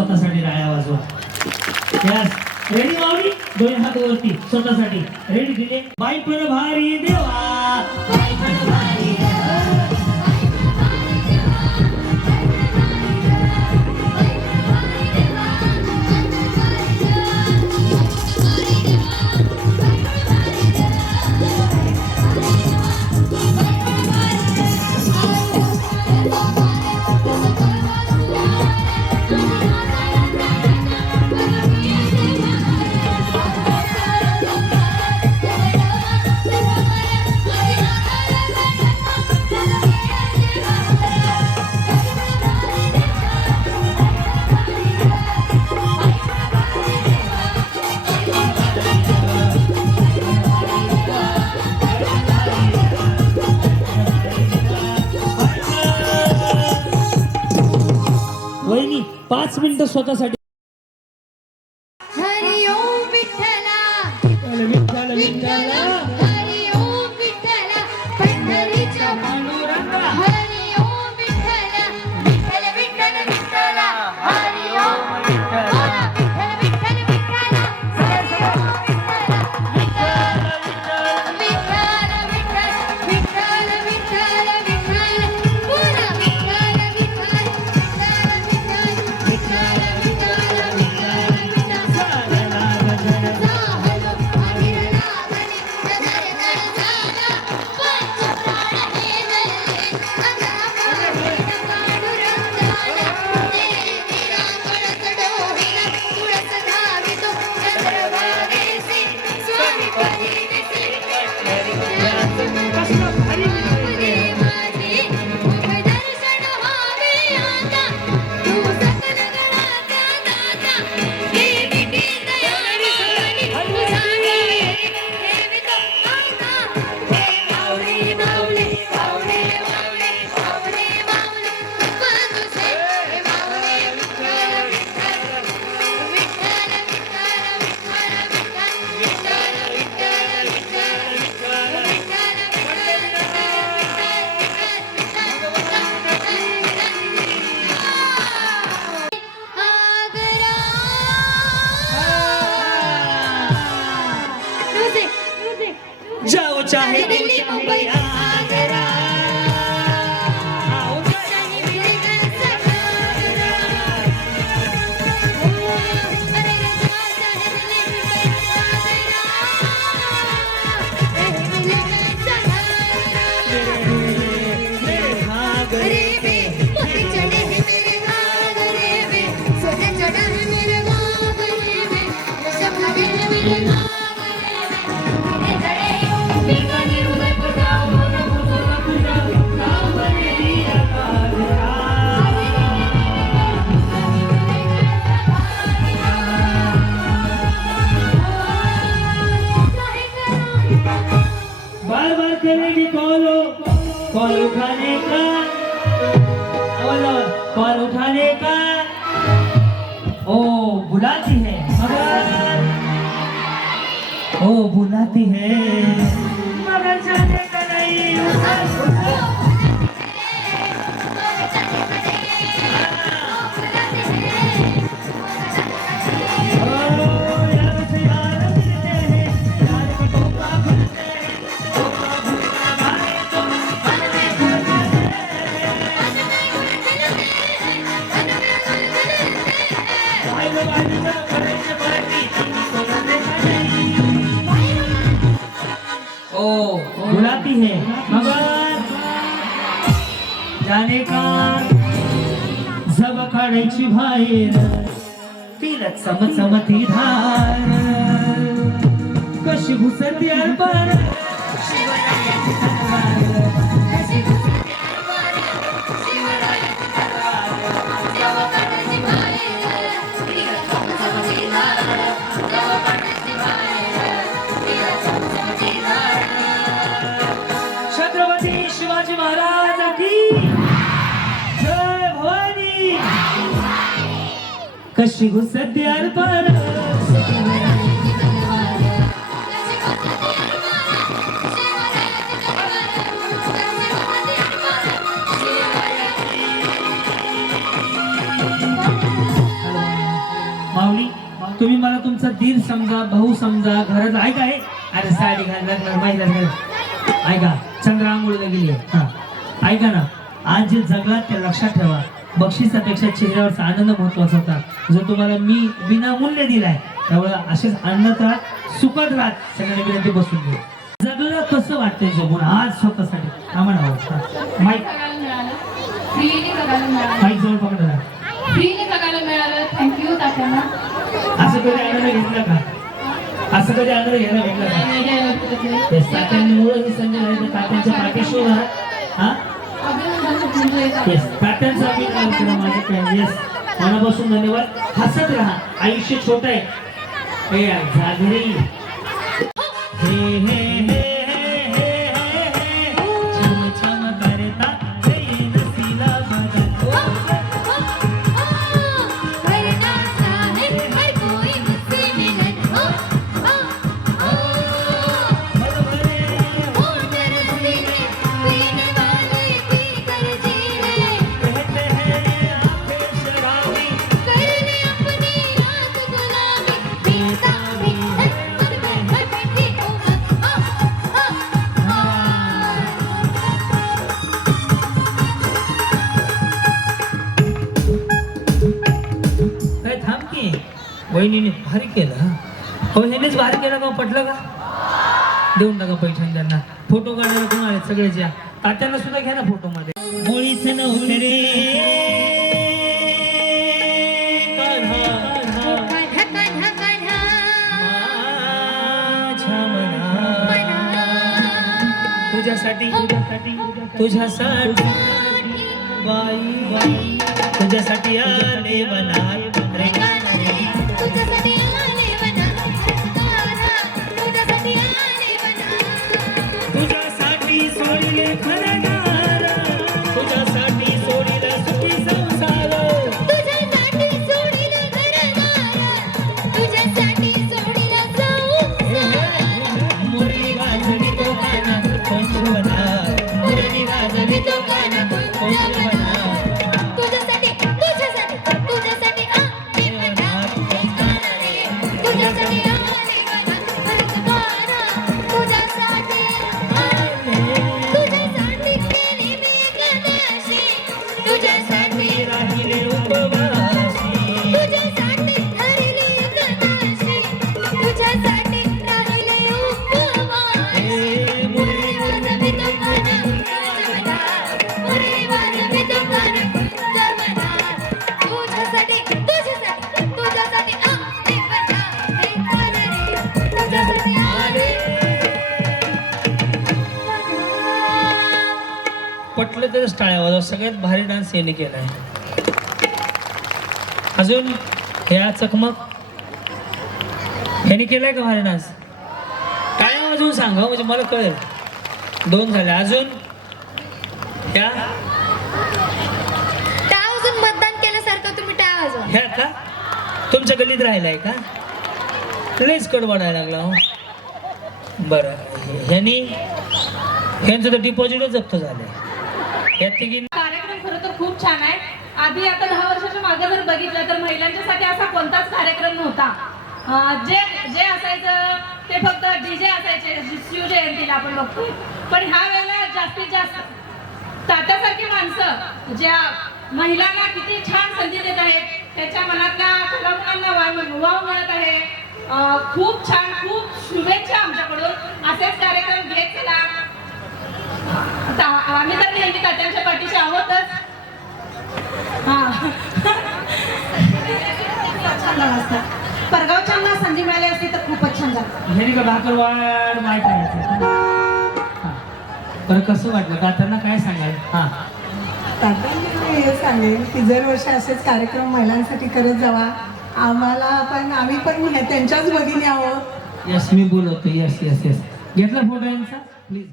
स्वतःसाठी राळ्या वाजवा. यस रेडी माऊली? दोन हात वरती स्वतःसाठी. रेडी दिले? बाई पण भारी देवा. पाच मिनिटं स्वतःसाठी चाहे दिल्ली मुंबई ओ बुलाती है मगर ओ बुलाती है। मगर जाने का नहीं ओ बुलाती है। मगर जाने का जब काढायची बाहेर तिला चमचमती धार। कशी घुसती अर्पण कशी माऊली तुम्ही मला तुमचा दीर समजा भाऊ समजा घरात ऐका आहे अरे साडी घाल लागणार महिला घाल. ऐका चंद्र आंघोळीला गेली. हा. ऐका ना आज जे जगलात ते लक्षात ठेवा. बक्षिसापेक्षा चेहऱ्यावरचा आनंद महत्त्वाचा होता. जो तुम्हाला मी विनामूल्य दिलाय. त्यामुळे असेच आनंदात राहा सुखद राहत सगळ्यांनी विनंती बसून घेऊ. जगलं कसं वाटतंय जगून? आज स्वतःसाठी. आम्हाला हवं. माईक माईक जवळ पकडा. जरा. फ्रीने बघायला मिळालं. थँक्यू तात्यांना. असं कधी आनंद घेतला का? असं कधी आनंद घ्यायला भेटला का? तात्यांमुळे ही तर तात्यांच्या पाठीशी. हा? येस तात्यांचा अभिनंदन करा काय येस मनापासून धन्यवाद. हसत राहा. आयुष्य छोट आहे. ए वहिनीने भारी केलं हा. ह्यानेच भारी केलं का? पटलं का? देऊन टाका पैठण त्यांना. फोटो काढायला कोण आले सगळेच्या तात्यांना सुद्धा घ्या ना फोटो मध्ये मुळीच नव्हते रे. तुझ्यासाठी तुझ्यासाठी तुझ्यासाठी बाई बाई तुझ्यासाठी आले बनाल. रे तरच टाळ्या वाजवा सगळ्यात भारी डान्स याने केलाय. अजून ह्या चकमक. ह्याने केलाय का भारी डान्स टाळ्या वाजवून सांगा हो, म्हणजे मला कळेल. दोन झाले. अजून? वाजून मतदान केल्यासारखं तुम्ही टाळ वाजवा ह्या का? तुमच्या गल्लीत राहिलाय का? लईच कडवडायला लागला हो. बरं. ह्यानी ह्यांचं तर डिपॉझिटच जप्त झालंय. या तिघी कार्यक्रम खरं तर खूप छान आहे. आधी आता दहा वर्षाच्या मागे जर बघितलं तर महिलांच्यासाठी असा कोणताच कार्यक्रम नव्हता. जे जे असायचं ते फक्त डीजे असायचे शिवजयंतीला आपण बघतोय. पण ह्या वेळेला जास्तीत जास्त तात्यासारखी माणसं ज्या महिलांना किती छान संधी देत आहेत त्याच्या मनातल्या कलावंतांना वाव वाव मिळत आहे. खूप छान खूप शुभेच्छा आमच्याकडून. असेच कार्यक्रम घेत चला. आम्ही तर नेहमी तात्यांच्या पाठीशी आहोतच. हा. छान परगावच्यांना संधी मिळाली असती तर खूपच छान झालं. का माहीत आहे? बरं कसं वाटलं? दातांना काय सांगाल? हा. तात्यांनी मी हे सांगेन की दरवर्षी असेच कार्यक्रम महिलांसाठी करत जावा. आम्हाला पण आम्ही पण हे त्यांच्याच भगिनी आहोत. यस मी बोलवतो. यस यस यस घेतला फोटो यांचा? प्लीज